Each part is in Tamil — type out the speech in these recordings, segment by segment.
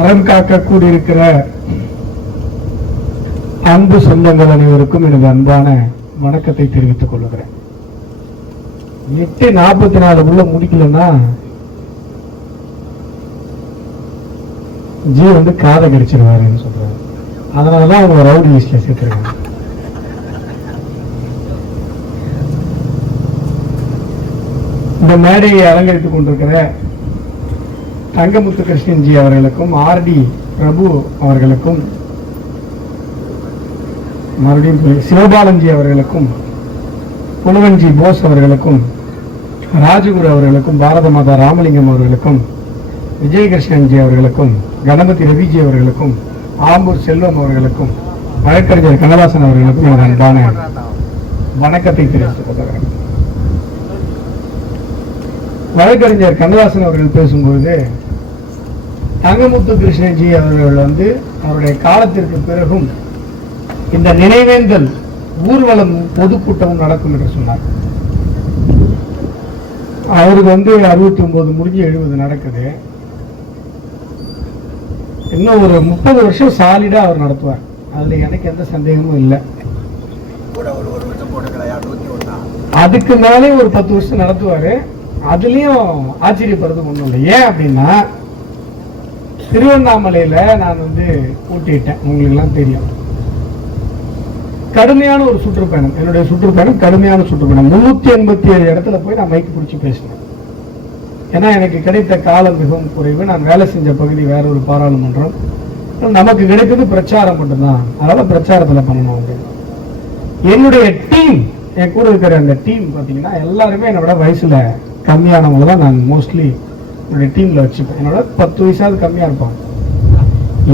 அறம் காக்க கூடியிருக்கிற அன்பு சொந்தங்கள் அனைவருக்கும் எனது அன்பான வணக்கத்தை தெரிவித்துக் கொள்கிறேன். 8:44 முடிக்கலன்னா ஜி காதை கடிச்சிருவாருன்னு சொல்றாரு. அதனாலதான் அவங்க ரவுடி லிஸ்ட்ல சேர்த்திருக்காங்க. இந்த மேடையை அலங்கரித்துக் கொண்டிருக்கிற தங்கமுத்து கிருஷ்ணன்ஜி அவர்களுக்கும் ஆர்டி பிரபு அவர்களுக்கும் மறுபடியும் சிவபாலன்ஜி அவர்களுக்கும் புனவன்ஜி போஸ் அவர்களுக்கும் ராஜகுரு அவர்களுக்கும் பாரத மாதா ராமலிங்கம் அவர்களுக்கும் விஜயகிருஷ்ணன்ஜி அவர்களுக்கும் கணபதி ரவிஜி அவர்களுக்கும் ஆம்பூர் செல்வம் அவர்களுக்கும் வழக்கறிஞர் கண்ணதாசன் அவர்களுக்கும் ஒரு அன்பான வணக்கத்தை தெரிவித்துக் கொள்கிறேன். வழக்கறிஞர் கண்ணதாசன் அவர்கள் பேசும்போது தங்கமுத்து கிருஷ்ணன்ஜி அவர்கள் அவருடைய காலத்திற்கு பிறகும் இந்த நினைவேந்தல் ஊர்வலம் பொதுக்கூட்டமும் நடக்கும் என்று சொன்னார். அவருக்கு 69 முடிஞ்சு 70 நடக்குது. இன்னும் ஒரு 30 வருஷம் சாலிடா அவர் நடத்துவார். அதுல எனக்கு எந்த சந்தேகமும் இல்லை. அதுக்கு மேலே ஒரு 10 வருஷம் நடத்துவாரு. அதுலயும் ஆச்சரியப்படுறது ஒண்ணும் இல்லை. ஏன் அப்படின்னா திருவண்ணாமலையில நான் கூட்டிட்டேன். உங்களுக்கு எல்லாம் தெரியும். கடுமையான ஒரு சுற்றுப்பயணம். என்னுடைய சுற்றுப்பயணம் கடுமையான சுற்றுப்பயணம். 387 இடத்துல போய் நான் மைக்கு பிடிச்சி பேசினேன். ஏன்னா எனக்கு கிடைத்த காலம் மிகவும் குறைவு. நான் வேலை செஞ்ச பகுதி வேற ஒரு பாராளுமன்றம். நமக்கு கிடைக்கிறது பிரச்சாரம் மட்டும்தான். அதனால பிரச்சாரத்துல பண்ணணும் அப்படின்னு என்னுடைய டீம், என் கூட இருக்கிற அந்த டீம் பாத்தீங்கன்னா எல்லாருமே என்னோட வயசுல கம்மியானவங்க தான் நான் மோஸ்ட்லி என்னுடைய டீம்ல வச்சுப்பேன். என்னோட 10 வயசாவது கம்மியா இருப்பாங்க.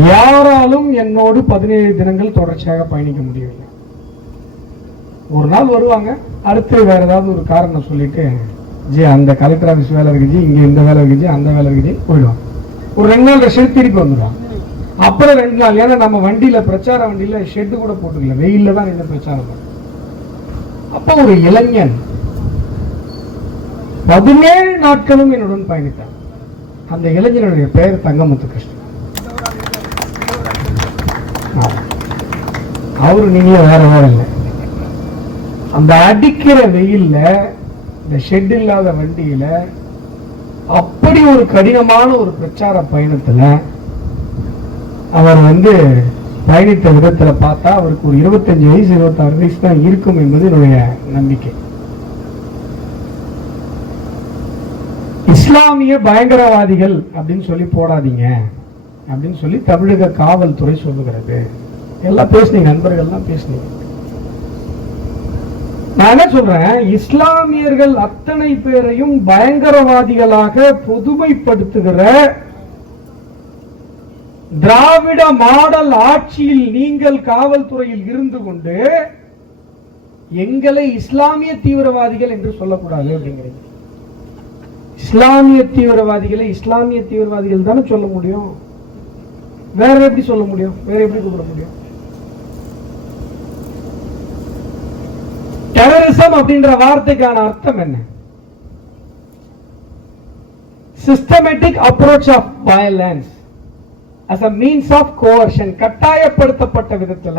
யாராலும் என்னோடு 17 தினங்கள் தொடர்ச்சியாக பயணிக்க முடியவில்லை. ஒரு நாள் வருவாங்க, அடுத்து வேற ஏதாவது ஒரு காரணம் சொல்லிட்டு ஜி அந்த கலெக்டர் ஆஃபீஸ் வேலை இருக்குது, இங்க இந்த வேலை இருக்குது, அந்த வேலை இருக்குது போயிடுவாங்க. ஒரு 2 நாள் ரெஸ்ட் திருப்பி வந்துடுவாங்க. அப்புறம் 2 நாள், ஏன்னா நம்ம வண்டியில பிரச்சார வண்டியில ஷெட்டு கூட போட்டுக்கல, வெயில்ல தான் இந்த பிரச்சாரம். அப்ப ஒரு இளைஞன் 17 நாட்களும் என்னுடன் பயணித்தார். அந்த இளைஞனுடைய பெயர் தங்கமுத்து கிருஷ்ணன். அவரு நீங்களே வேற வேற இல்லை. அந்த அடிக்கிற வெயில்ல இந்த ஷெட் இல்லாத வண்டியில அப்படி ஒரு கடினமான ஒரு பிரச்சார பயணத்துல அவர் பயணித்த விதத்துல பார்த்தா அவருக்கு ஒரு 25 வயசு 26 வயசு தான் இருக்கும் என்பது என்னுடைய நம்பிக்கை. இஸ்லாமிய பயங்கரவாதிகள் அப்படின்னு சொல்லி போடாதீங்க அப்படின்னு சொல்லி தமிழக காவல்துறை சொல்லுகிறது. எல்லாம் பேசுனீங்க, நண்பர்கள்லாம் பேசுனீங்க. நான் என்ன சொல்றேன், இஸ்லாமியர்கள் அத்தனை பேரையும் பயங்கரவாதிகளாக பொதுமைப்படுத்துகிற திராவிட மாடல் ஆட்சியில் நீங்கள் காவல்துறையில் இருந்து கொண்டு எங்களை இஸ்லாமிய தீவிரவாதிகள் என்று சொல்லக்கூடாது அப்படிங்கிறீங்க. இஸ்லாமிய தீவிரவாதிகளை இஸ்லாமிய தீவிரவாதிகள் தானே சொல்ல முடியும். வேற எப்படி சொல்ல முடியும்? வேற எப்படி கூப்பிட முடியும்? டெரரிசம் அப்படின்ற வார்த்தைக்கான அர்த்தம் என்ன? Systematic approach of violence as a means of coercion. கட்டாயப்படுத்தப்பட்ட விதத்துல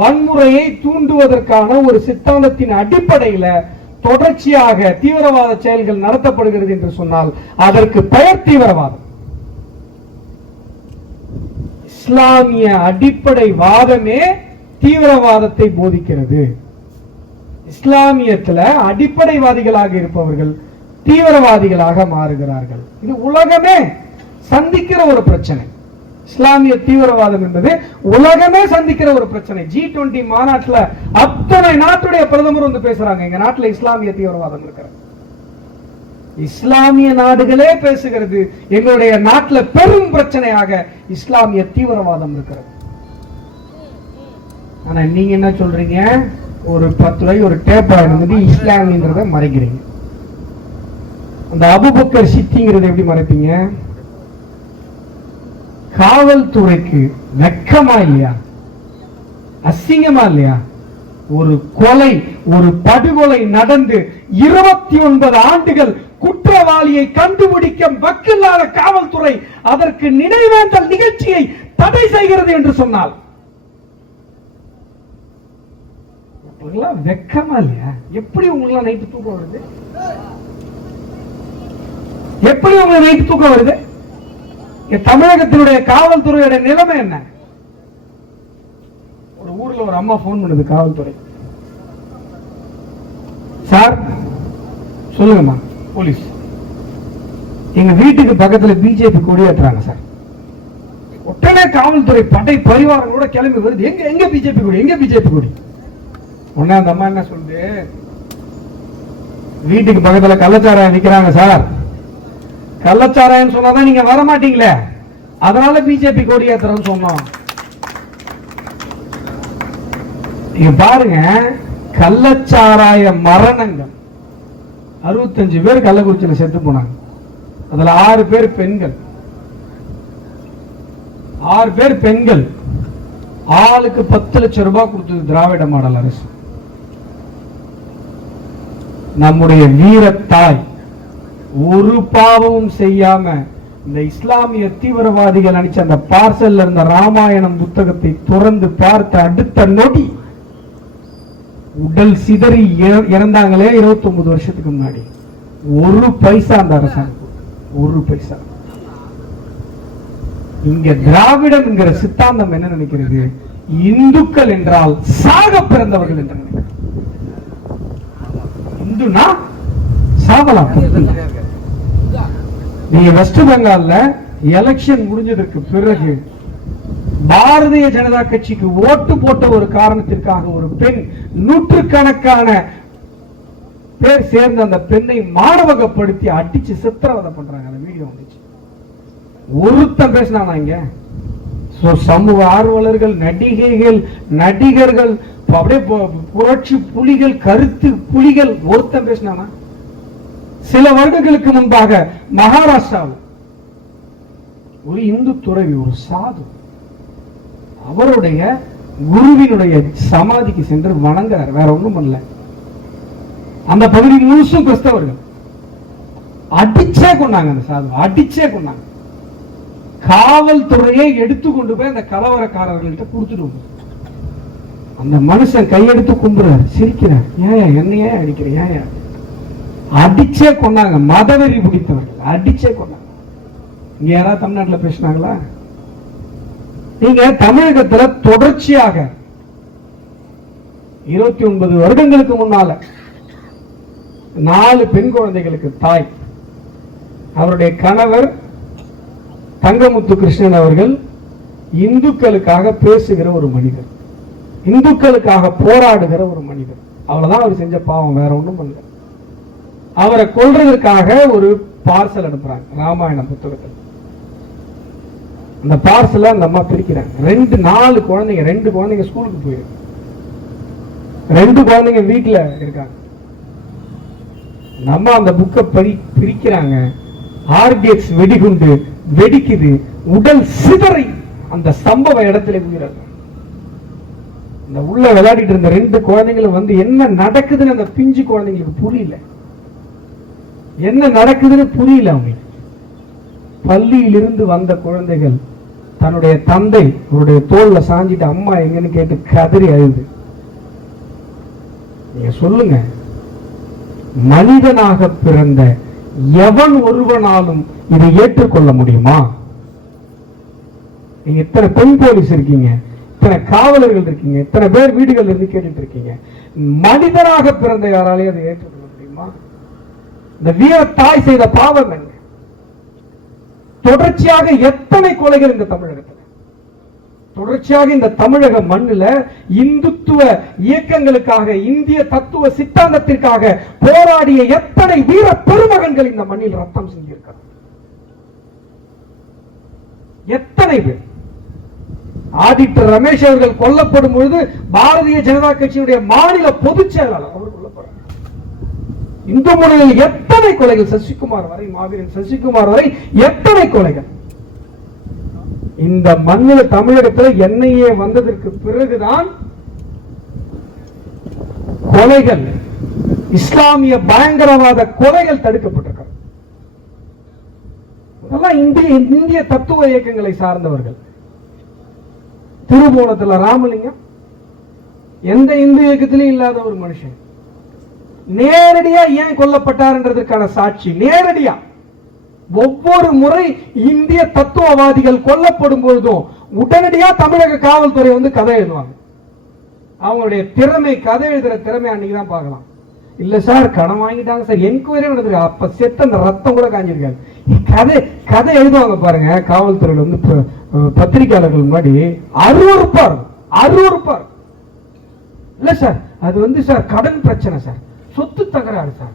வன்முறையை தூண்டுவதற்கான ஒரு சித்தாந்தத்தின் அடிப்படையில் தொடர்ச்சியாக தீவிரவாத செயல்கள் நடத்தப்படுகிறது என்று சொன்னால் அதற்கு பெயர் தீவிரவாதம். இஸ்லாமிய அடிப்படை வாதமே தீவிரவாதத்தை போதிக்கிறது. இஸ்லாமியத்துல அடிப்படைவாதிகளாக இருப்பவர்கள் தீவிரவாதிகளாக மாறுகிறார்கள். இது உலகமே சந்திக்கிற ஒரு பிரச்சனை. இஸ்லாமிய தீவிரவாதம் என்பது உலகமே சந்திக்கிற ஒரு பிரச்சனை. G20 மாநாட்டில் அத்தனை நாட்டுடைய பிரதமர் பேசுறாங்க, எங்க நாட்டில் இஸ்லாமிய தீவிரவாதம் இருக்கிறது. இஸ்லாமிய நாடுகளே பேசுகிறது, எங்களுடைய நாட்டில் பெரும் பிரச்சனையாக இஸ்லாமிய தீவிரவாதம் இருக்கிறது. ஆனா நீங்க என்ன சொல்றீங்க? ஒரு 10 ரூபாய் ஒரு டேப் இஸ்லாமியன்றத மறைக்கிறீங்க. அந்த அபூபக்கர் சித்திங்கிறத எப்படி மறைப்பீங்க? காவல்துறைக்கு வெக்கமா இல்லையா? அசிங்கமா இல்லையா? ஒரு கொலை, ஒரு படுகொலை நடந்து 29 ஆண்டுகள் குற்றவாளியை கண்டுபிடிக்க வக்கில்லாத காவல்துறை அதற்கு நினைவேந்தல் நிகழ்ச்சியை தடை செய்கிறது என்று சொன்னால் வெக்கமா இல்லையா? எப்படி உங்களுக்கு நைட்டு தூக்கம் வருது? எப்படி உங்களுக்கு நைட்டு தூக்கம் வருது? தமிழகத்தினுடைய காவல்துறையோட நிலைமை என்ன? ஒரு ஊர்ல ஒரு அம்மா போன் பண்ணுது காவல்துறை. சார் சொல்லுங்கம்மா. போலீஸ் எங்க வீட்டுக்கு பக்கத்துல பிஜேபி கொடியேற்றாங்க சார். உடனே காவல்துறை படை பரிவாரங்களோட கிளம்பி வருது. எங்க எங்க பிஜேபி கொடி, எங்க பிஜேபி கொடி? உடனே அந்த அம்மா என்ன சொல்லுது, வீட்டுக்கு பக்கத்துல கள்ளச்சாராயம் விற்கிறாங்க சார். கள்ளச்சாராயம் சொன்னாதான் நீங்க வர மாட்டீங்களே, அதனால பிஜேபி கொடி ஏத்துறோம்னு சொன்னோம். நீங்க பாருங்க, கள்ளச்சாராய மரணங்கள் 65 பேர் கள்ளக்குறிச்சியில செத்து போனாங்க. அதுல 6 பேர் பெண்கள். 6 பேர் பெண்கள். ஆளுக்கு 10 லட்சம் ரூபாய் கொடுத்தது திராவிட மாடல் அரசு. நம்முடைய வீரத்தாய் ஒரு பாவமும் செய்யாம இந்த இஸ்லாமிய தீவிரவாதிகள் அனுப்பிச்ச அந்த பார்சல்ல இருந்த ராமாயணம் புத்தகத்தை துறந்து பார்த்த அடுத்த நொடி உடல் சிதறி இறந்தாங்களே 29 வருஷத்துக்கு முன்னாடி. 1 பைசா அந்த அரசாங்கம், 1 பைசா. இங்க திராவிடம் என்கிற சித்தாந்தம் என்ன நினைக்கிறது? இந்துக்கள் என்றால் சாக பிறந்தவர்கள் என்று நினைக்கிறது. இந்துனா சாவலாம். நீங்க வெஸ்ட் பெங்கால்ல எலெக்ஷன் முடிஞ்சதற்கு பிறகு பாரதிய ஜனதா கட்சிக்கு ஓட்டு போட்ட ஒரு காரணத்திற்காக ஒரு பெண், நூற்றுக்கணக்கான பேர் சேர்ந்து அந்த பெண்ணை மாணவகப்படுத்தி அடிச்சு சித்திரவதை பண்றாங்க. அந்த வீடியோ வந்துச்சு. ஒருத்தன் பேசினானா இங்க? சமூக ஆர்வலர்கள், நடிகைகள், நடிகர்கள், அப்படியே புரட்சி புலிகள், கருத்து புலிகள், ஒருத்தன் பேசினானா? சில வருடங்களுக்கு முன்பாக மகாராஷ்டிராவில் ஒரு இந்து துறவி, ஒரு சாது, அவருடைய குருவினுடைய சமாதிக்கு சென்று வணங்குறார். வேற ஒண்ணும் பண்ணல. அந்த பகுதி முழுசும் கிறிஸ்தவர்கள். அடிச்சே கொண்டாங்க. அந்த சாது அடிச்சே கொண்டாங்க. காவல்துறையை எடுத்துக்கொண்டு போய் அந்த கலவரக்காரர்கள்ட்ட கொடுத்துட்டு அந்த மனுஷன் கையெடுத்து கும்புறார், சிரிக்கிறார். ஏன் என்னையே அடிக்கிற? ஏன்? அடிச்சே கொண்டாங்க. மதவெறி பிடித்தவர்கள் அடிச்சே கொண்டாங்க. இங்க யாராவது தமிழ்நாட்டில் பேசினாங்களா? நீங்க தமிழகத்தில் தொடர்ச்சியாக 29 வருடங்களுக்கு முன்னால 4 பெண் குழந்தைகளுக்கு தாய். அவருடைய கணவர் தங்கமுத்து கிருஷ்ணன் அவர்கள் இந்துக்களுக்காக பேசுகிற ஒரு மனிதர், இந்துக்களுக்காக போராடுகிற ஒரு மனிதர். அவ்வளவுதான் அவர் செஞ்ச பாவம், வேற ஒண்ணும் பண்ணல. அவரை கொல்றதற்காக ஒரு பார்சல் அனுப்புறாங்க, ராமாயண புத்தகத்தில். அந்த பார்சல அந்த அம்மா பிரிக்கிறாங்க. 4 குழந்தைங்க, 2 குழந்தைங்க ஸ்கூலுக்கு போயிருக்கு, 2 குழந்தைங்க வீட்டுல இருக்காங்க. நம்ம அந்த புக்கை பிரிக்கிறாங்க. ஆர்டிஎக்ஸ் வெடிகுண்டு வெடிக்குது, உடல் சிதறி அந்த சம்பவ இடத்துல உயிரிழந்தாங்க. இந்த உள்ள விளையாடிட்டு இருந்த 2 குழந்தைங்களும் வந்து என்ன நடக்குதுன்னு அந்த பிஞ்சு குழந்தைங்களுக்கு புரியல. என்ன நடக்குதுன்னு புரியல. அவங்க பள்ளியிலிருந்து வந்த குழந்தைகள் தன்னுடைய தந்தை அவருடைய தோல்ல சாஞ்சிட்டு அம்மா எங்கன்னு கேட்டு கதறி அழுது. நீங்க சொல்லுங்க, மனிதனாக பிறந்த எவன் ஒருவனாலும் இதை ஏற்றுக்கொள்ள முடியுமா? நீங்க இத்தனை பெண் போலீஸ் இருக்கீங்க, இத்தனை காவலர்கள் இருக்கீங்க, இத்தனை பேர் வீடுகள் இருந்து கேட்டுட்டு இருக்கீங்க. மனிதனாக பிறந்த யாராலையும் அதை ஏற்றுக்கொள்ள முடியுமா? இந்த வீர தாய் செய்த பாவம் என்ன? தொடர்ச்சியாக எத்தனை கொலைகள் இந்த தமிழகத்தில், தொடர்ச்சியாக இந்த தமிழக மண்ணில் இந்துத்துவ இயக்கங்களுக்காக, இந்திய தத்துவ சித்தாந்தத்திற்காக போராடிய எத்தனை வீர பெருமகன்கள் இந்த மண்ணில் ரத்தம் சிந்தியிருக்கிறார். எத்தனை பேர்? ஆதிட்டர் ரமேஷ் அவர்கள் கொல்லப்படும் பொழுது பாரதிய ஜனதா கட்சியுடைய மாநில பொதுச் செயலாளர் அவர் கொல்லப்படுறார். இந்து முறையில் எத்தனை கொலைகள்? சசிகுமார் வரை, மாவீரன் சசிகுமார் வரை எத்தனை கொலைகள்? இந்த மண்ணில் தமிழகத்தில் என்ஐஏ வந்ததற்கு பிறகுதான் கொலைகள், இஸ்லாமிய பயங்கரவாத கொலைகள் தடுக்கப்பட்டிருக்கிறது. இதெல்லாம் இந்திய தத்துவ இயக்கங்களை சார்ந்தவர்கள். திருபுவனத்துல ராமலிங்கம் எந்த இந்து இயக்கத்திலும் இல்லாத ஒரு மனுஷன் நேரடியா ஏன் கொல்லப்பட்டார்ன்றதற்கான சாட்சி. நேரடியா ஒவ்வொரு முறை இந்திய தத்துவவாதிகள் கொல்லப்படும் பொழுதும் உடனடியா தமிழக காவல்துறை வந்து கதை எழுதுவாங்க. அவங்களுடைய திறமை, கதை எழுதுற திறமை அன்னைக்கு தான் பார்க்கலாம். இல்ல சார் கடன் வாங்கிட்டாங்க சார், என்கொயரி நடந்திருக்கு, அப்ப செத்த அந்த ரத்தம் கூட காஞ்சிருக்காரு. கதை எழுதுவாங்க பாருங்க. காவல்துறையில வந்து பத்திரிகையாளர்கள் முன்னாடி அருவருப்பார். இல்ல சார் அது வந்து சார் கடன் பிரச்சனை சார், சொத்து தகராறு சார்,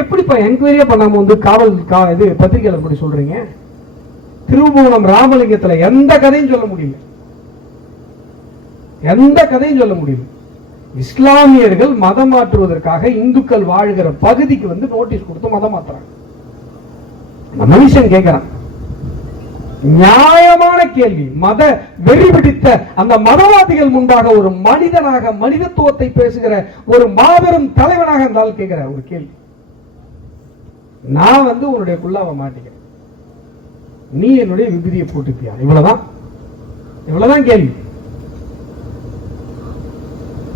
எப்படிப்பா என்கொயரியா பண்ணாம வந்து இது பத்திரிகையாளர் படி சொல்றீங்க? திருபுவனம் ராமலிங்கத்துல எந்த கதையும் சொல்ல முடியல. இஸ்லாமியர்கள் மதம் மாற்றுவதற்காக இந்துக்கள் வாழ்கிற பகுதிக்கு வந்து நோட்டீஸ் கொடுத்து மதம் மாத்துறாங்க. மனுஷன் கேட்கிறான் நியாயமான கேள்வி. மத வெறி பிடித்த அந்த மதவாதிகள் முன்பாக ஒரு மனிதனாக, மனிதத்துவத்தை பேசுகிற ஒரு மாபெரும் தலைவனாக இருந்தால் கேட்கிற ஒரு கேள்வி. நான் வந்து உன்னுடைய குல்லாவை மாட்டிக்கிறேன், நீ என்னுடைய விபூதியை போட்டுப்பியா? இவ்வளவுதான் கேள்வி.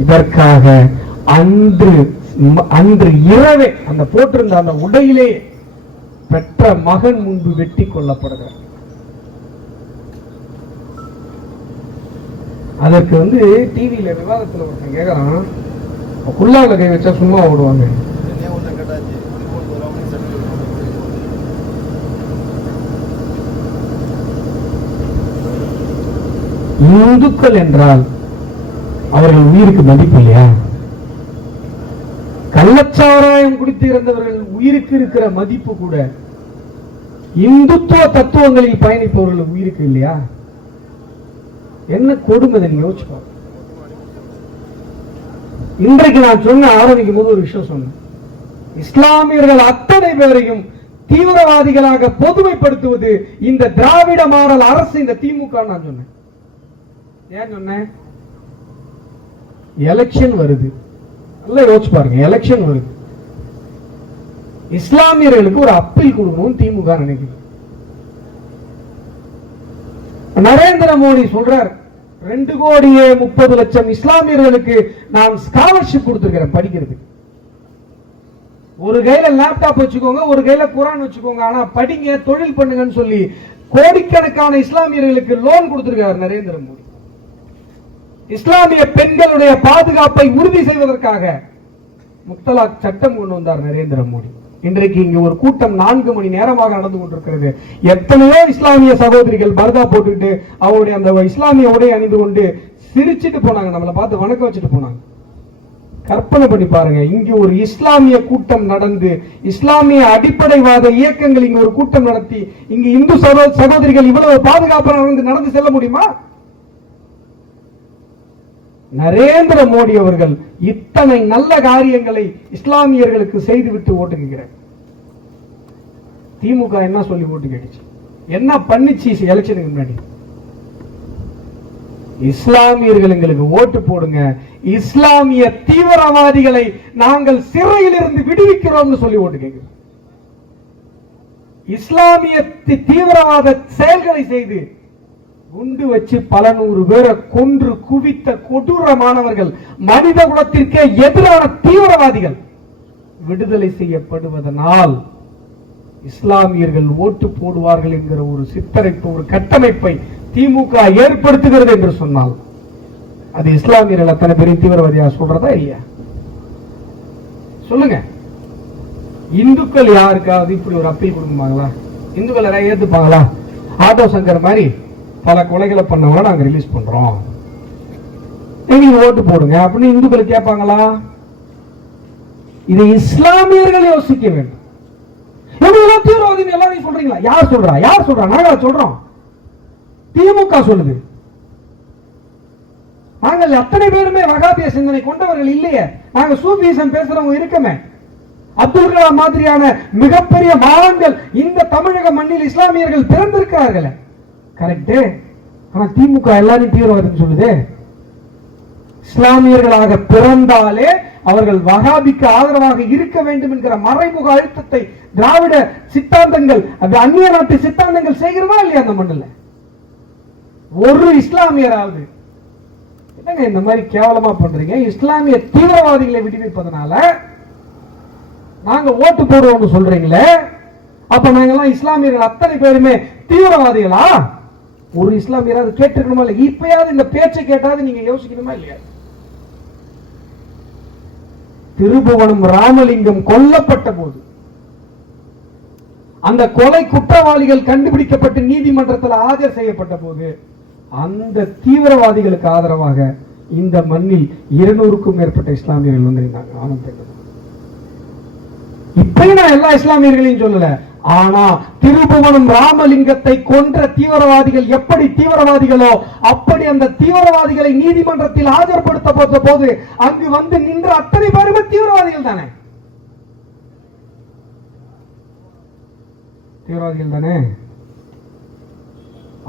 இதற்காக அன்று இரவே அந்த போட்டிருந்த அந்த உடையிலே பெற்ற மகன் முன்பு வெட்டி கொல்லப்படுகிறார். அதற்கு வந்து டிவியில விவாதத்தில் ஒருத்தன் கேட்கறான், குல்லால கை வச்சா சும்மா ஓடுவாங்க. இந்துக்கள் என்றால் அவர்கள் உயிருக்கு மதிப்பு இல்லையா? கள்ளச்சாராயம் குடித்து இறந்தவர்கள் உயிருக்கு இருக்கிற மதிப்பு கூட இந்துத்துவ தத்துவங்களில் பயணிப்பவர்கள் உயிருக்கு இல்லையா? என்ன கொடுமை நீங்க யோசிச்சு. இன்றைக்கு நான் சொன்ன ஆரம்பிக்கும் போது ஒரு விஷயம் சொன்னேன். இஸ்லாமியர்கள் அத்தனை பேரையும் தீவிரவாதிகளாக பொதுமைப்படுத்துவது இந்த திராவிட மாடல் அரசு, இந்த திமுக. நான் சொன்னேன். ஏன் சொன்னேன்? எலெக்ஷன் வருது, நல்லா யோசிச்சு பாருங்க. எலெக்ஷன் வருது, இஸ்லாமியர்களுக்கு ஒரு அப்பீல் கொடுக்கணும் திமுக நினைக்குது. நரேந்திர மோடி சொல்றார் 2,30,00,000 இஸ்லாமியர்களுக்கு நான் ஸ்காலர்ஷிப் கொடுத்திருக்கிறேன் படிக்கிறதுக்கு. ஒரு கையில லேப்டாப் வச்சுக்கோங்க, ஒரு கையில குரான் வச்சுக்கோங்க, ஆனா படிங்க, தொழில் பண்ணுங்கன்னு சொல்லி கோடிக்கணக்கான இஸ்லாமியர்களுக்கு லோன் கொடுத்திருக்கிறார் நரேந்திர மோடி. இஸ்லாமிய பெண்களுடைய பாதுகாப்பை உறுதி செய்வதற்காக முத்தலாக் சட்டம் கொண்டு வந்தார் நரேந்திர மோடி. இன்றைக்கு இங்கு ஒரு கூட்டம் 4 மணி நேரமாக நடந்து கொண்டிருக்கிறது. எத்தனையோ இஸ்லாமிய சகோதரிகள் பர்தா போட்டுக்கிட்டு அவருடைய அந்த இஸ்லாமிய உடை அணிந்து கொண்டு சிரிச்சிட்டு போனாங்க, நம்மளை பார்த்து வணக்கம் வச்சுட்டு போனாங்க. கற்பனை பண்ணி பாருங்க, இங்கு ஒரு இஸ்லாமிய கூட்டம் நடந்து, இஸ்லாமிய அடிப்படைவாத இயக்கங்கள் இங்கு ஒரு கூட்டம் நடத்தி, இங்கு இந்து சகோதரிகள் இவ்வளவு பாதுகாப்பாக நடந்து செல்ல முடியுமா? நரேந்திர மோடி அவர்கள் இத்தனை நல்ல காரியங்களை இஸ்லாமியர்களுக்கு செய்துவிட்டு ஓட்டுகிறார். திமுக என்ன சொல்லி ஓட்டு கேட்டுச்சு? என்ன பண்ணிச்சு எலெக்ஷனுக்கு முன்னாடி? இஸ்லாமியர்கள் எங்களுக்கு ஓட்டு போடுங்க, இஸ்லாமிய தீவிரவாதிகளை நாங்கள் சிறையில் இருந்து விடுவிக்கிறோம் சொல்லி ஓட்டு கேட்கிறோம். இஸ்லாமிய தீவிரவாத செயல்களை செய்து குண்டு வச்சு பல 100 பேரை கொன்று குவித்த கொடூரமானவர்கள், மனித குலத்திற்கே எதிரான தீவிரவாதிகள் விடுதலை செய்யப்படுவதனால் இஸ்லாமியர்கள் ஓட்டு போடுவார்கள் என்கிற ஒரு சித்தரிப்பு, ஒரு கட்டமைப்பை திமுக ஏற்படுத்துகிறது என்று சொன்னால் அது இஸ்லாமியர்கள் அத்தனை பெரிய தீவிரவாதியா சொல்றதா இல்லையா? சொல்லுங்க. இந்துக்கள் யாருக்காவது இப்படி ஒரு அப்பீல் கொடுக்குமாங்களா? இந்துக்கள் யாராவது ஏத்துப்பாங்களா? ஆட்டோ சங்கர் மாதிரி பல கொலைகளை பண்ணவங்க நாங்க ரிலீஸ் பண்றோம், நீங்க ஓட்டு போடுங்க அப்படின்னு இந்துக்கள் கேட்பாங்களா? இதை இஸ்லாமியர்கள் யோசிக்க வேண்டும். தீவிரவாதி எல்லாரும் சொல்றீங்களா? யார் சொல்றா? யார் சொல்றா? நாங்க சொல்றோம், திமுக சொல்லுது. நாங்கள் அத்தனை பேருமே வகாபிய சிந்தனை கொண்டவர்கள் இல்லையே. நாங்க சூஃபிசம் பேசுறவங்க இருக்கமே. அப்துல் கலாம் மாதிரியான மிகப்பெரிய மகான்கள் இந்த தமிழக மண்ணில் இஸ்லாமியர்கள் பிறந்திருக்கிறார்கள். கரெக்ட். ஆனா திமுக எல்லாரையும் தீவிரவாதம் சொல்லுது. இஸ்லாமியர்களாக பிறந்தாலே அவர்கள் வஹாபிக்கு ஆதரவாக இருக்க வேண்டும் என்கிற மறைமுக அழுத்தத்தை திராவிட சித்தாந்தங்கள், அது அந்நிய நாட்டு சித்தாந்தங்கள் செய்கிறதா இல்லையா அந்த மண்ணில்? ஒரு இஸ்லாமியராவது என்னங்க இந்த மாதிரி கேவலமா பண்றீங்க? இஸ்லாமிய தீவிரவாதிகளை விடுவிப்பதனால நாங்க ஓட்டு போடுவோம்னு சொல்றீங்களே, அப்ப நாங்கெல்லாம் இஸ்லாமியர்கள் அத்தனை பேருமே தீவிரவாதிகளா? ஒரு இஸ்லாமியராவது கேட்டிருக்கணுமா இல்ல? இப்பயாவது இந்த பேச்சை கேட்டாவது நீங்க யோசிக்கணுமா இல்லையா? திருபுவனம் ராமலிங்கம் கொல்லப்பட்ட போது அந்த கொலை குற்றவாளிகள் கண்டுபிடிக்கப்பட்டு நீதிமன்றத்தில் ஆஜர் செய்யப்பட்ட போது அந்த தீவிரவாதிகளுக்கு ஆதரவாக இந்த மண்ணில் 200க்கும் மேற்பட்ட இஸ்லாமியர்கள் வந்திருந்தாங்க, ஆணும் பெண்ணும். இப்பயும் நான் எல்லா இஸ்லாமியர்களையும் சொல்லல, ஆனா திருபுவனம் ராமலிங்கத்தை கொன்ற தீவிரவாதிகள் எப்படி தீவிரவாதிகளோ அப்படி அந்த தீவிரவாதிகளை நீதிமன்றத்தில் ஆஜர்படுத்தப்பட்ட போது அங்கு வந்து நின்ற அத்தனை பேருமே தீவிரவாதிகள் தானே? தீவிரவாதிகள் தானே?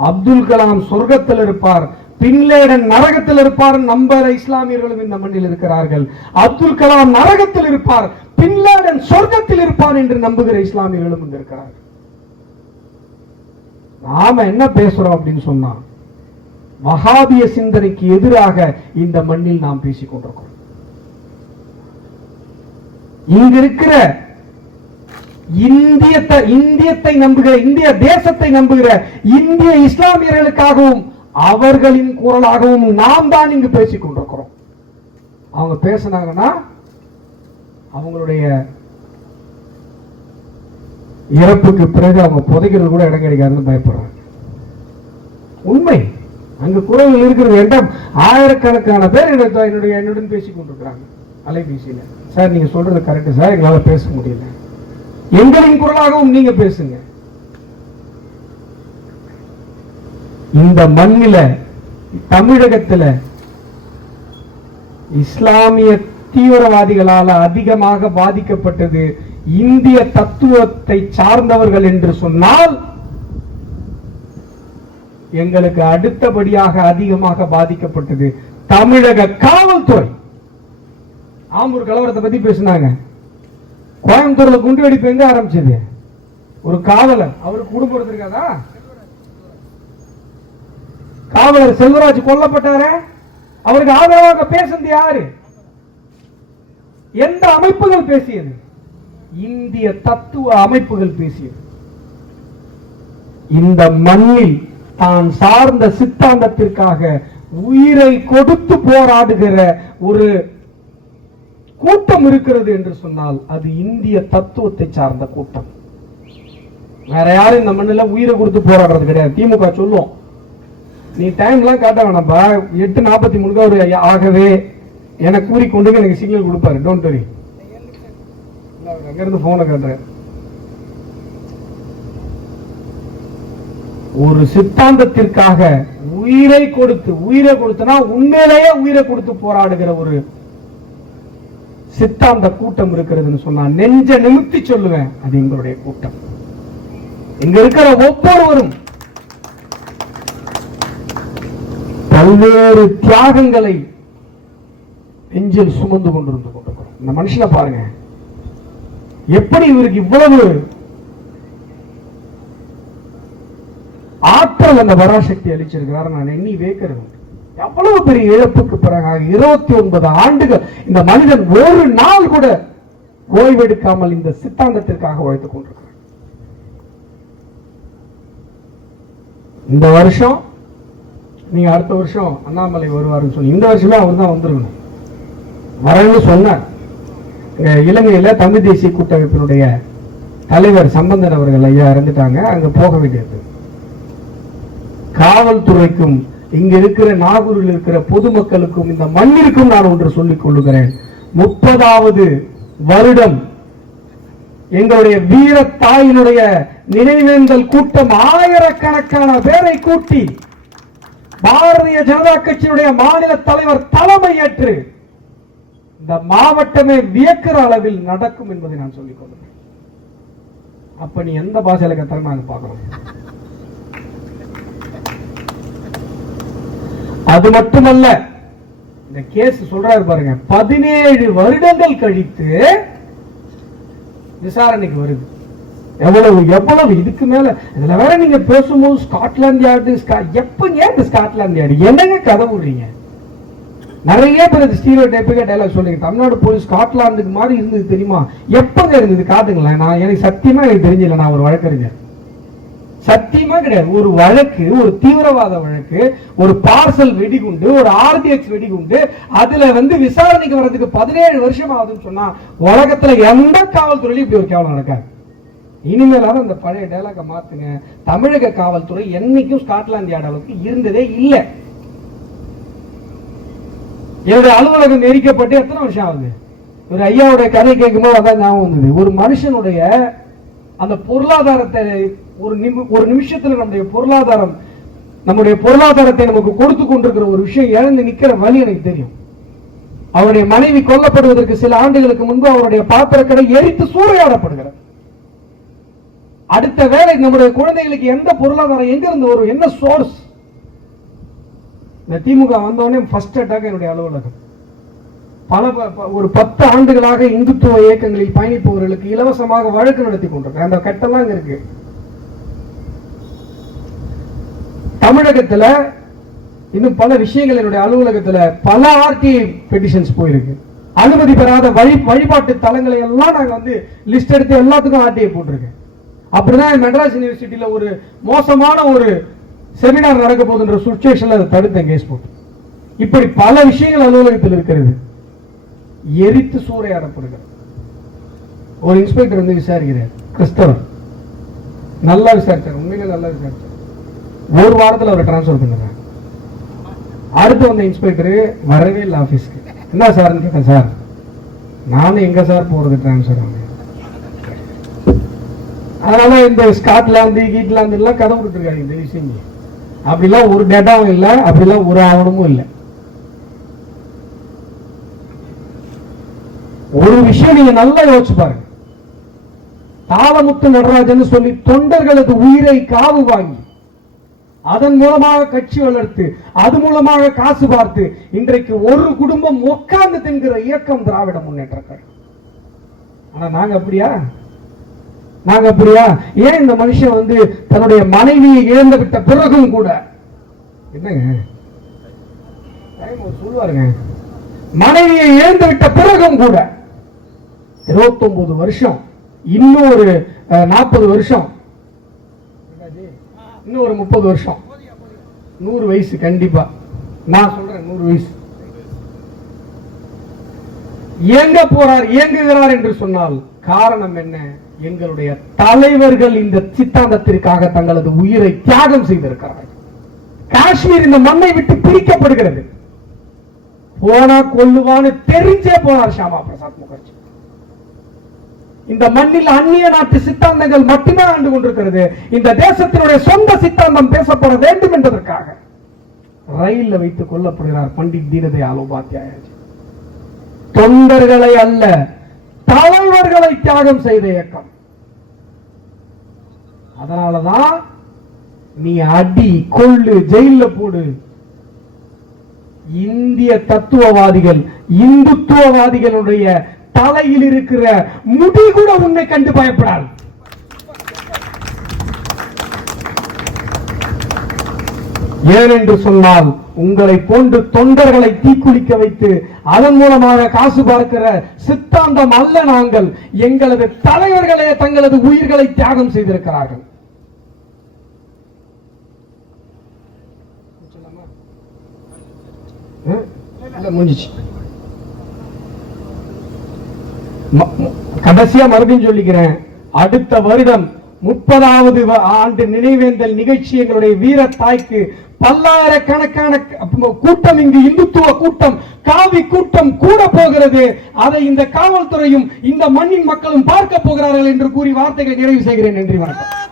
அப்துல் கலாம் சொர்க்கத்தில் இருப்பார், பின்லேடன் நரகத்தில் இருப்பார் நம்புற இஸ்லாமியர்களும் இந்த மண்ணில் இருக்கிறார்கள். அப்துல் கலாம் நரகத்தில் இருப்பார், பின்லேடன் சொர்க்கத்தில் இருப்பார் என்று நம்புகிற இஸ்லாமியர்களும் இங்க இருக்கிறார்கள். நாம என்ன பேசுறோம் அப்படின்னு சொன்னா, வஹாபிய சிந்தனைக்கு எதிராக இந்த மண்ணில் நாம் பேசிக் கொண்டிருக்கிறோம். இங்க இருக்கிற இந்தியத்தை நம்புகிற, இந்திய தேசத்தை நம்புகிற இந்திய இஸ்லாமியர்களுக்காகவும் அவர்களின் குரலாகவும் நாம் தான் இங்கு பேசிக் கொண்டிருக்கிறோம். அவங்க பேசினாங்கன்னா அவங்களுடைய இறப்புக்கு பிறகு அவங்க புதைக்கிறது கூட இடம் கிடைக்காதுன்னு பயப்படுறாங்க. உண்மை, அங்கு குரல்கள் இருக்கிறது. என்றும் ஆயிரக்கணக்கான பேர் என்னுடன் பேசிக் கொண்டிருக்கிறாங்க அலைபேசியில. சார் நீங்க சொல்றது கரெக்ட் சார், எங்களால பேச முடியல, எங்களின் குரலாகவும் நீங்க பேசுங்க. இந்த மண்ணில தமிழகத்தில் இஸ்லாமிய தீவிரவாதிகளால் அதிகமாக பாதிக்கப்பட்டது இந்திய தத்துவத்தை சார்ந்தவர்கள் என்று சொன்னால், எங்களுக்கு அடுத்தபடியாக அதிகமாக பாதிக்கப்பட்டது தமிழக காவல்துறை. ஆம்பூர் கலவரத்தை பத்தி பேசினாங்க. கோயம்புத்தூர்ல குண்டுவெடிப்பு எங்க ஆரம்பிச்சது? ஒரு காவலர், அவருக்கு குடும்பம் இருக்காதா? காவலர் செல்வராஜ் கொல்லப்பட்டாரு. அவருக்கு ஆதரவாக பேசுறது யாரு? எந்த அமைப்புகள் பேசியது? இந்திய தத்துவ அமைப்புகள் பேசியது. இந்த மண்ணில் தான் சார்ந்த சித்தாந்தத்திற்காக உயிரை கொடுத்து போராடுகிற ஒரு கூட்டம் இருக்கிறது என்று சொன்னால் அது இந்திய தத்துவத்தை சார்ந்த கூட்டம். வேற யாரும் இந்த மண்ணில் உயிரை கொடுத்து போராடுறது கிடையாது. திமுக சொல்லும், நீ டைம்லாம் காட்ட வேணாம்பா, 8:43 ஒரு ஆகவே என கூறிக்கொண்டு எனக்கு சிக்னல் கொடுப்பாரு. டோன்ட் வரி, அங்கிருந்து போனை காட்டுற. ஒரு சித்தாந்தத்திற்காக உயிரை கொடுத்தனா உண்மையிலேயே உயிரை கொடுத்து போராடுகிற ஒரு சித்தாந்த கூட்டம் இருக்கிறதுன்னு சொன்னா நெஞ்ச நிமித்தி சொல்லுவேன், அது எங்களுடைய கூட்டம். இங்க இருக்கிற ஒவ்வொருவரும் பல்வேறு தியாகங்களை நெஞ்சில் சுமந்து கொண்டிருந்து கொண்டிருக்கிறோம். இந்த மனுஷனை பாருங்க, எப்படி இவருக்கு இவ்வளவு ஆற்றல் அந்த பராசக்தி அளிச்சிருக்கிறார். நான் எண்ணி வேக்கிறது, எவ்வளவு பெரிய இழப்புக்கு பிறகு 29 ஆண்டுகள் இந்த மனிதன் ஒரு நாள் கூட ஓய்வெடுக்காமல் இந்த சித்தாந்தத்திற்காக உழைத்துக் கொண்டிருக்கிறார். இந்த வருஷம் நீங்க அடுத்த வருஷம் அண்ணாமலை வருவாருன்னு சொல்லி, இந்த வருஷமே அவர் தான் வந்துருக்கணும், வரன்னு சொன்னார். இலங்கையில தமிழ் தேசிய கூட்டமைப்பினுடைய தலைவர் சம்பந்தன் அவர்கள் ஐயா இறந்துட்டாங்க, அங்க போக வேண்டியது. காவல்துறைக்கும் இங்க இருக்கிற நாகூரில் இருக்கிற பொதுமக்களுக்கும் இந்த மண்ணிற்கும் நான் ஒன்று சொல்லிக் கொள்ளுகிறேன். 30வது வருடம் எங்களுடைய வீர தாயினுடைய நினைவேந்தல் கூட்டம் ஆயிரக்கணக்கான பேரை கூட்டி பாரதிய ஜனதா கட்சியினுடைய மாநில தலைவர் தலைமை ஏற்று இந்த மாவட்டமே வியக்கிற அளவில் நடக்கும் என்பதை நான் சொல்லிக் கொள்கிறேன். அப்ப நீ எந்த பாஷையில கத்தர நாங்க பார்க்கிறோம். அது மட்டுமல்ல, இந்த கேஸ் சொல்றாரு பாருங்க, 17 வருடங்கள் கழித்து விசாரணைக்கு வருது. எவ்வளவு எவ்வளவு இதுக்கு மேல இதுல வேற நீங்க பேசும்போது ஸ்காட்லாந்து யார்டு எப்பங்க இந்த ஸ்காட்லாந்து யார்டு என்னங்க கதை விடுறீங்க? நிறைய பேர் ஸ்டீரியோ டைப்புக்கு டைலாக் சொல்றீங்க. தமிழ்நாடு போலீஸ் ஸ்காட்லாந்துக்கு மாதிரி இருந்தது தெரியுமா? எப்பங்க இருந்தது காட்டுங்களேன். நான் எனக்கு சத்தியமா எனக்கு தெரியல. நான் ஒரு வழக்கறிஞர், சத்தியமா கிடையாது. ஒரு வழக்கு, ஒரு தீவிரவாத வழக்கு, ஒரு பார்சல் வெடிகுண்டு, ஒரு ஆர்டிஎக்ஸ் வெடிகுண்டு, அதுல விசாரணைக்கு வர்றதுக்கு 17 வருஷம் ஆகுதுன்னு சொன்னா உலகத்துல எந்த காவல்துறையிலும் இப்படி ஒரு கேவலம் நடக்காது. இனிமேலாவது அந்த பழைய டைலாக மாத்துங்க. தமிழக காவல்துறை என்னைக்கும் ஸ்காட்லாந்து யார்டு அளவுக்கு இருந்ததே இல்லை. என்னுடைய அலுவலகம் நெரிக்கப்பட்டு எத்தனை வருஷம் ஆகுது? ஒரு ஐயாவுடைய கதை கேட்கும்போது அதான் ஞாபகம் வந்தது. ஒரு மனுஷனுடைய அந்த பொருளாதாரத்தை ஒரு நிமிஷத்துல நம்முடைய பொருளாதாரத்தை நமக்கு கொடுத்து கொண்டிருக்கிற ஒரு விஷயம் இழந்து நிக்கிற வழி எனக்கு தெரியும். அவருடைய மனைவி கொல்லப்படுவதற்கு சில ஆண்டுகளுக்கு முன்பு அவருடைய பாத்திரக்கடை எரித்து சூறையாடப்படுகிறது. அடுத்த வேலை நம்முடைய குழந்தைகளுக்கு எந்த பொருளாதாரம் எங்க இருந்து வரும்? என்ன சோர்ஸ்? இந்த திமுக வந்தோடனே ஃபர்ஸ்ட் அட்டாக் என்னுடைய அலுவலகம். ஒரு 10 ஆண்டுகளாக இந்துத்துவ இயக்கங்களில் பயணிப்பவர்களுக்கு இலவசமாக வழக்கு நடத்தி கொண்டிருக்க அந்த கட்டெல்லாம் இருக்கு. தமிழகத்துல இன்னும் பல விஷயங்கள் என்னுடைய அலுவலகத்துல பல ஆர்டிஐ பெட்டிஷன்ஸ் போயிருக்கு. அனுமதி பெறாத வழிபாட்டு தலங்களை எல்லாம் நாங்க லிஸ்ட் எடுத்து எல்லாத்துக்கும் ஆர்டிஐ போட்டிருக்கேன். அப்படிதான் மெட்ராஸ் யூனிவர்சிட்டியில ஒரு மோசமான ஒரு செமினார் நடக்க போகுதுன்ற சுச்சுவேஷன்ல அதை தடுத்தேன், கேஸ் போட்டு. இப்படி பல விஷயங்கள் அலுவலகத்தில் இருக்கிறது. எரித்து சூறையாடப்படுகிறது. ஒரு இன்ஸ்பெக்டர் விசாரிக்கிறார், கிறிஸ்தவர், நல்லா விசாரிச்சார், உண்மையிலே நல்லா விசாரிச்சார். ஒரு வாரத்தில் அவரை டிரான்ஸ்பர் பண்ணுறாங்க. அடுத்து வந்த இன்ஸ்பெக்டர் வரவே இல்லை ஆபீஸ்க்கு. என்ன சார்ன்னு கேட்டேன். சார் நானும் எங்க சார் போறது டிரான்ஸ்பர் ஆகும். அதனால இந்த ஸ்காட்லாந்து கீட்லாந்து எல்லாம் கதை விட்டு இருக்காங்க. இந்த விஷயம் அப்படிலாம் ஒரு டேட்டாவும் இல்லை, அப்படிலாம் ஒரு ஆவணமும் இல்லை. ஒரு விஷயம் நீங்க நல்லா யோசிச்சு பாருங்க. தாளமுத்து நடராஜன் சொல்லி தொண்டர்களது உயிரை காவு வாங்கி அதன் மூலமாக கட்சி வளர்த்து அது மூலமாக காசு பார்த்து இன்றைக்கு ஒரு குடும்பம் உட்கார்ந்து தின்கிற இயக்கம் திராவிட முன்னேற்ற கழகம். ஆனா நாங்க அப்படியா? ஏன் இந்த மனுஷன் தன்னுடைய மனைவியை இழந்து விட்ட பிறகும் கூட என்னங்க சொல்லுவாருங்க, மனைவியை இழந்து விட்ட பிறகும் கூட 29 வருஷம், இன்னும் ஒரு 40 வருஷம், இன்னும் ஒரு 30 வருஷம், 100 வயசு கண்டிப்பா. நான் சொல்றேன் 100 வயசு இயங்குகிறார் என்று சொன்னால் காரணம் என்ன? எங்களுடைய தலைவர்கள் இந்த சித்தாந்தத்திற்காக தங்களது உயிரை தியாகம் செய்திருக்கிறார்கள். காஷ்மீர் இந்த மண்ணை விட்டு பிரிக்கப்படுகிறது. போனா கொல்லுவான்னு தெரிஞ்சே போனார் ஷியாமா பிரசாத் முகர்ஜி. இந்த மண்ணில் அந்நிய நாட்டு சித்தாந்தங்கள் மட்டுமே ஆண்டு கொண்டிருக்கிறது. இந்த தேசத்தினுடைய சொந்த சித்தாந்தம் பேசப்பட வேண்டும் என்பதற்காக ரயில்ல வைத்துக் கொல்லப்படுகிறார் பண்டிட் தீனதயாள் உபாத்யாயா. தொண்டர்களை அல்ல, தலைவர்களை தியாகம் செய்த இயக்கம். அதனாலதான் நீ அடி கொள்ளு ஜெயில போடு, இந்திய தத்துவவாதிகள் இந்துத்துவவாதிகளுடைய தலையில் இருக்கிற முடி கூட உன்னை கண்டு பயப்படாது. ஏனென்று சொன்னால் உங்களை போன்று தொண்டர்களை தீக்குளிக்க வைத்து அதன் மூலமாக காசு பார்க்கிற சித்தாந்தம் அல்ல நாங்கள். எங்களது தலைவர்களே தங்களது உயிர்களை தியாகம் செய்திருக்கிறார்கள். கடைசியா மறுபடியும் சொல்லிக்கிறேன், அடுத்த வருடம் 30வது ஆண்டு நினைவேந்தல் நிகழ்ச்சி எங்களுடைய வீர தாய்க்கு பல்லாயிரக்கணக்கான கூட்டம், இங்கு இந்துத்துவ கூட்டம், காவி கூட்டம் கூட போகிறது. அதை இந்த காவல்துறையும் இந்த மண்ணின் மக்களும் பார்க்க போகிறார்கள் என்று கூறி வார்த்தைகளை நிறைவு செய்கிறேன். நன்றி, வணக்கம்.